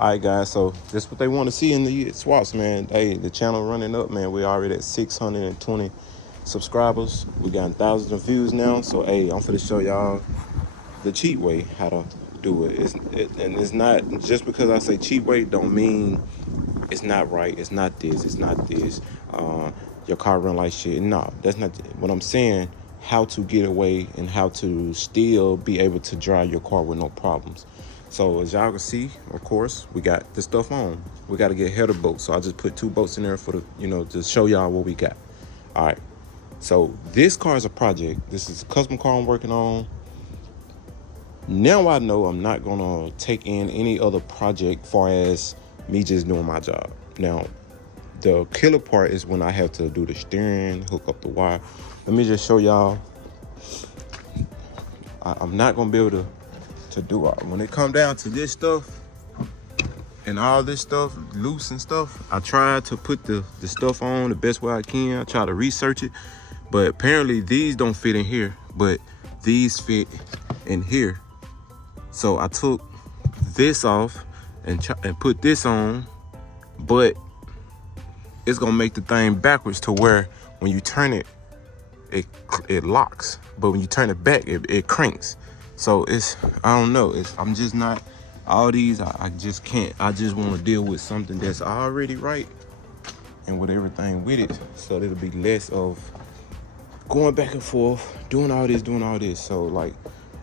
All right, guys. So this what they want to see in the swaps, man. Hey, the channel running up, man. We already at 620 subscribers. We got thousands of views now. So hey, I'm finna show y'all the cheat way how to do it. And it's not just because I say cheat way don't mean it's not right. It's not this. It's not this. Your car run like shit. No, that's not what I'm saying. How to get away and how to still be able to drive your car with no problems. So as y'all can see, of course, we got this stuff on. We got to get header bolts. So I just put 2 bolts in there for the, to show y'all what we got. All right. So this car is a project. This is a custom car I'm working on. Now I know I'm not gonna take in any other project far as me just doing my job. Now, the killer part is when I have to do the steering, hook up the wire. Let me just show y'all. I'm not gonna be able to do it. When it come down to this stuff and all this stuff, loose and stuff, I try to put the stuff on the best way I can. I try to research it, but apparently these don't fit in here, but these fit in here. So I took this off and put this on, but it's gonna make the thing backwards to where when you turn it, it locks, but when you turn it back, it cranks. So I don't know. I'm just not, all these, I just can't. I just want to deal with something that's already right and with everything with it, so it'll be less of going back and forth, doing all this. So like,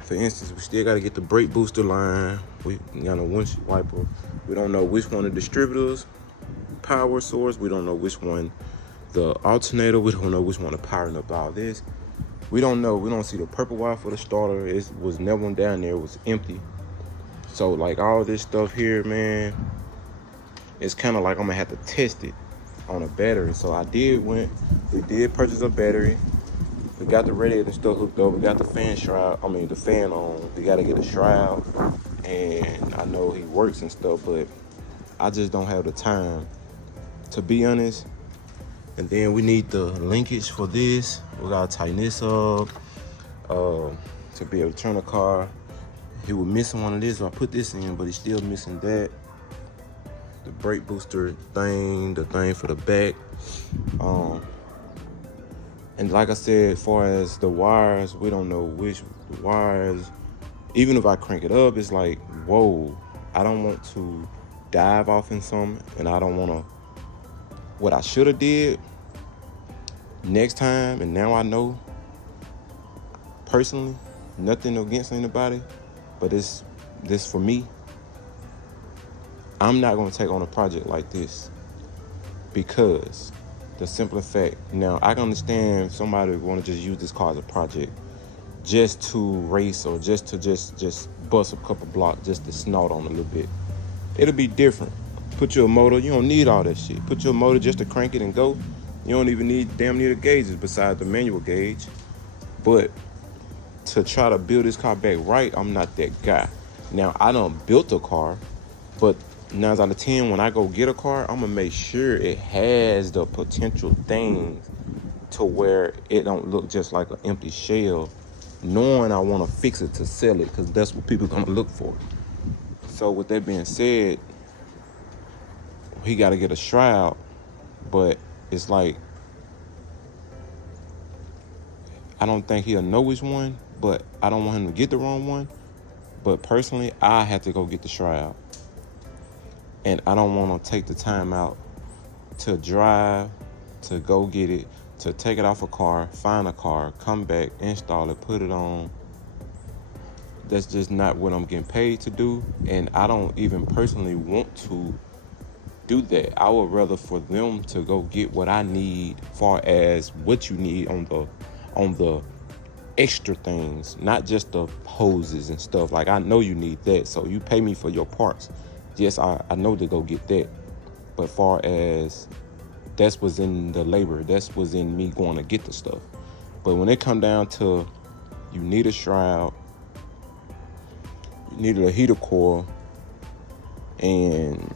for instance, we still got to get the brake booster line. We got a windshield wiper. We don't know which one of the distributors, power source. We don't know which one the alternator. We don't know which one to powering up all this. We don't know. We don't see the purple wire for the starter. It was never down there. It was empty. So like all this stuff here, man, it's kind of like I'm gonna have to test it on a battery. So we did purchase a battery. We got the radiator stuff hooked up. We got the fan the fan on. We got to get a shroud. And I know he works and stuff, but I just don't have the time, to be honest. And then we need the linkage for this. We got to tighten this up to be able to turn the car. He was missing one of this, so I put this in, but he's still missing that. The brake booster thing, the thing for the back. And like I said, as far as the wires, we don't know which wires. Even if I crank it up, it's like, whoa, I don't want to dive off in some, and I don't want to, what I should have did next time, and now I know, personally, nothing against anybody, but this for me, I'm not going to take on a project like this because the simple fact, now I can understand if somebody want to just use this car as a project just to race or just to just bust a couple blocks just to snort on a little bit. It'll be different. Put your motor, you don't need all that shit. Put your motor just to crank it and go. You don't even need damn near the gauges besides the manual gauge. But to try to build this car back right, I'm not that guy. Now, I done built a car, but 9 out of 10, when I go get a car, I'm gonna make sure it has the potential things to where it don't look just like an empty shell, knowing I want to fix it to sell it, because that's what people gonna look for. So with that being said, he got to get a shroud, but it's like, I don't think he'll know which one, but I don't want him to get the wrong one. But personally, I have to go get the shroud. And I don't want to take the time out to drive, to go get it, to take it off a car, find a car, come back, install it, put it on. That's just not what I'm getting paid to do. And I don't even personally want to do that. I would rather for them to go get what I need, far as what you need on the extra things, not just the hoses and stuff. Like, I know you need that, so you pay me for your parts. Yes, I know to go get that. But far as that's what's in the labor, that's what's in me going to get the stuff. But when it come down to, you need a shroud, you needed a heater coil, and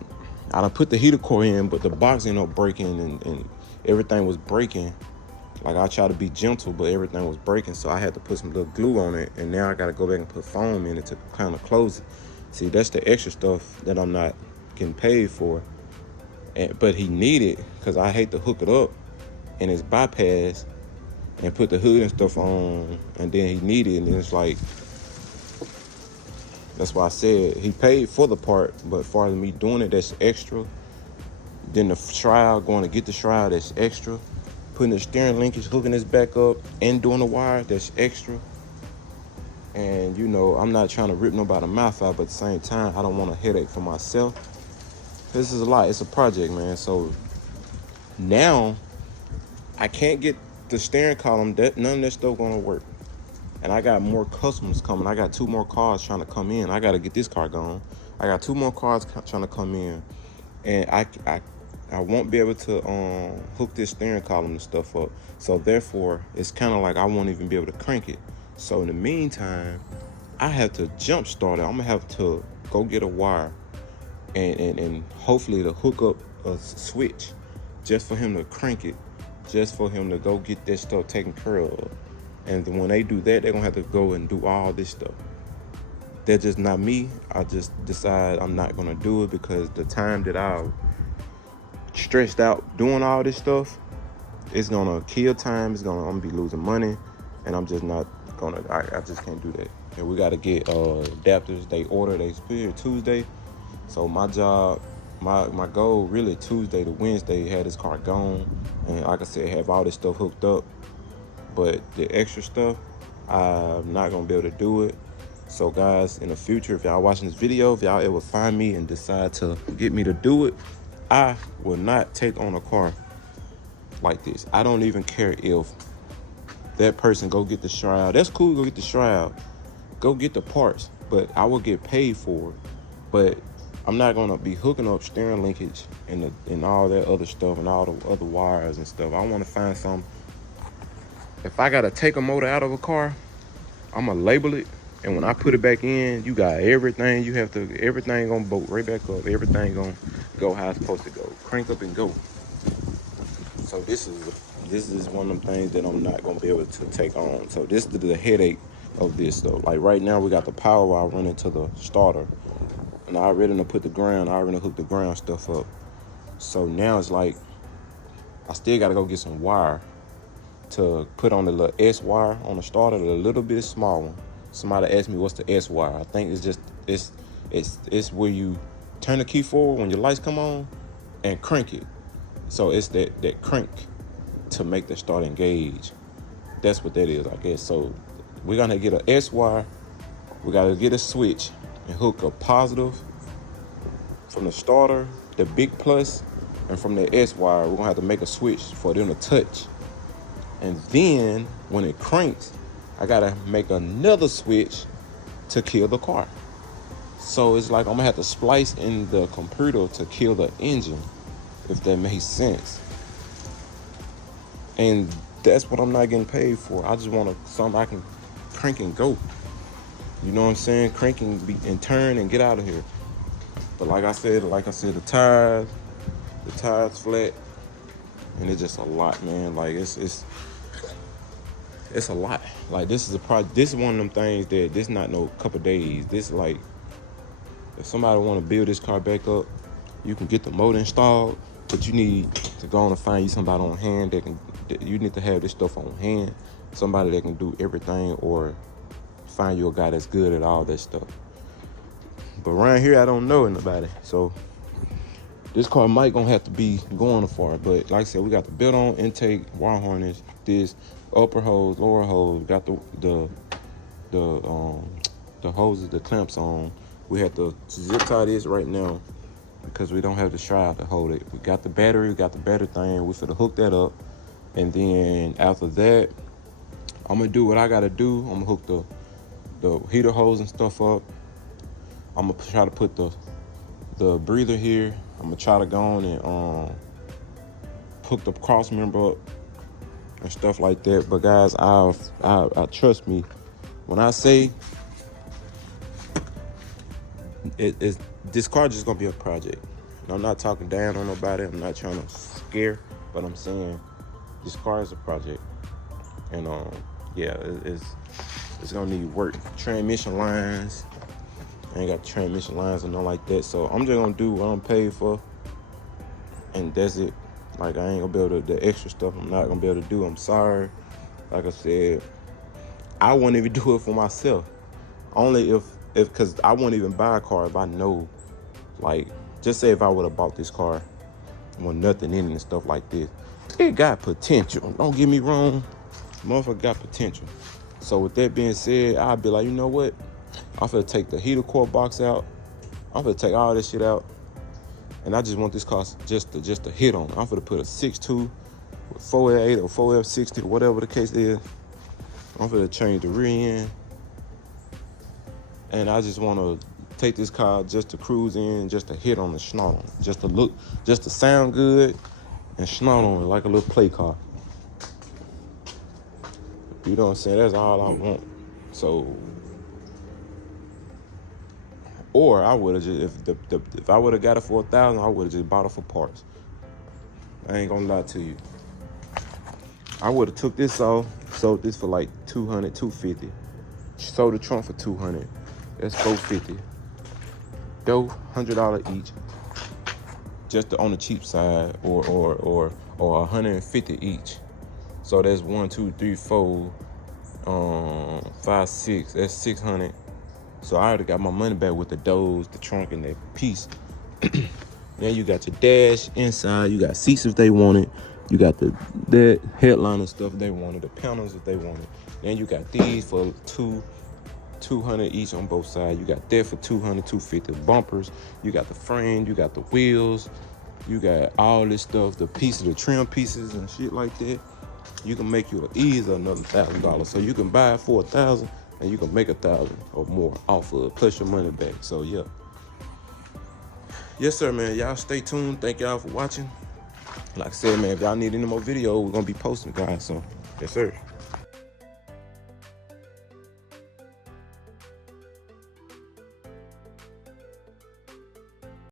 I done put the heater coil in, but the box ended up breaking, and everything was breaking. Like, I tried to be gentle, but everything was breaking, so I had to put some little glue on it, and now I got to go back and put foam in it to kind of close it. See, that's the extra stuff that I'm not getting paid for. But he needed, because I hate to hook it up and it's bypass and put the hood and stuff on, and then he needed, and it's like, that's why I said he paid for the part, but as far as me doing it, that's extra. Then the shroud, going to get the shroud, that's extra. Putting the steering linkage, hooking this back up, and doing the wire, that's extra. And you know, I'm not trying to rip nobody's mouth out, but at the same time, I don't want a headache for myself. This is a lot. It's a project, man. So now I can't get the steering column. None of that stuff gonna work. And I got more customers coming. I got 2 more cars trying to come in. I got to get this car going. I got 2 more cars trying to come in, and I won't be able to hook this steering column and stuff up. So therefore, it's kind of like I won't even be able to crank it. So in the meantime, I have to jump start it. I'm gonna have to go get a wire and hopefully to hook up a switch just for him to crank it, just for him to go get that stuff taken care of. And when they do that, they're gonna have to go and do all this stuff. That's just not me. I just decide I'm not gonna do it because the time that I stressed out doing all this stuff, it's gonna kill time. I'm gonna be losing money, and I'm just not gonna. I just can't do that. And we gotta get adapters. They here Tuesday. So my job, my goal really Tuesday to Wednesday had this car gone, and like I said, have all this stuff hooked up. But the extra stuff, I'm not gonna be able to do it. So guys, in the future, if y'all watching this video, if y'all ever find me and decide to get me to do it, I will not take on a car like this. I don't even care if that person go get the shroud. That's cool, go get the shroud. Go get the parts, but I will get paid for it. But I'm not gonna be hooking up steering linkage and all that other stuff and all the other wires and stuff. I wanna find some. If I gotta take a motor out of a car, I'm gonna label it. And when I put it back in, you got everything. Everything gonna bolt right back up. Everything gonna go how it's supposed to go. Crank up and go. So this is one of them things that I'm not gonna be able to take on. So this is the headache of this though. Like right now, we got the power wire running to the starter, and I already done put the ground. I already hooked the ground stuff up. So now it's like I still gotta go get some wire to put on the little S wire on the starter, the little bit small one. Somebody asked me what's the S wire. I think it's just it's where you turn the key forward when your lights come on and crank it. So it's that crank to make the start engage. That's what that is, I guess. So we're gonna get an S wire. We gotta get a switch and hook a positive from the starter, the big plus, and from the S wire, we're gonna have to make a switch for them to touch. And then when it cranks, I gotta make another switch to kill the car. So it's like I'm gonna have to splice in the computer to kill the engine, if that makes sense. And that's what I'm not getting paid for. I just want something I can crank and go. You know what I'm saying? Crank and turn and get out of here. But like I said, the tires flat, and it's just a lot, man. Like it's a lot. Like this is this is one of them things that this not no couple days. This like, if somebody want to build this car back up, you can get the motor installed, but you need to go on and find you somebody on hand you need to have this stuff on hand, somebody that can do everything, or find you a guy that's good at all that stuff. But around here, I don't know anybody. So this car might gonna have to be going far. But like I said, we got the belt on, intake, wire harness, this upper hose, lower hose, got the hoses, the clamps on. We have to zip tie this right now because we don't have the shroud to hold it. We got the battery thing. We finna hook that up. And then after that, I'm gonna do what I gotta do. I'm gonna hook the heater hose and stuff up. I'm gonna try to put the breather here. I'm gonna try to go on and hook the cross member up and stuff like that. But guys, I trust me when I say this car just gonna be a project. And I'm not talking down on nobody. I'm not trying to scare, but I'm saying this car is a project. And yeah, it's gonna need work. Transmission lines, I ain't got transmission lines or nothing like that. So I'm just gonna do what I'm paid for, and that's it. Like, I ain't gonna be able to, the extra stuff I'm not gonna be able to do. I'm sorry. Like I said, I wouldn't even do it for myself. Only if cause I wouldn't even buy a car if I know, like, just say if I would have bought this car with nothing in it and stuff like this. It got potential. Don't get me wrong. Motherfucker got potential. So with that being said, I'd be like, you know what? I'm finna take the heater core box out. I'm finna take all this shit out. And I just want this car just to hit on it. I'm finna put a 6.2 with 4L8 or 4F60 or whatever the case is. I'm finna change the rear end. And I just wanna take this car just to cruise in, just to hit on the snort on it. Just to look, just to sound good and snort on it like a little play car. You know what I'm saying? That's all I want. So, or I would have just, if I would have got it for $1,000, I would have just bought it for parts. I ain't gonna lie to you. I would have took this off, sold this for like $200, $250. Sold the trunk for $200. That's $450. Though $100 each, just on the cheap side, or $150 each. So that's 1, 2, 3, 4, 5, 6. That's $600. So I already got my money back with the doors, the trunk, and that piece. Then you got your dash inside. You got seats if they want it. You got the headliner stuff if they wanted, the panels if they wanted. Then you got these for $200 each on both sides. You got that for $200, $250. Bumpers. You got the frame. You got the wheels. You got all this stuff, the pieces, the trim pieces and shit like that. You can make you easy another $1,000. So you can buy it for $1,000 and you can make $1,000 or more off of it, plus your money back. So yeah. Yes, sir, man. Y'all stay tuned. Thank y'all for watching. Like I said, man, if y'all need any more videos, we're gonna be posting, guys. So yes, sir.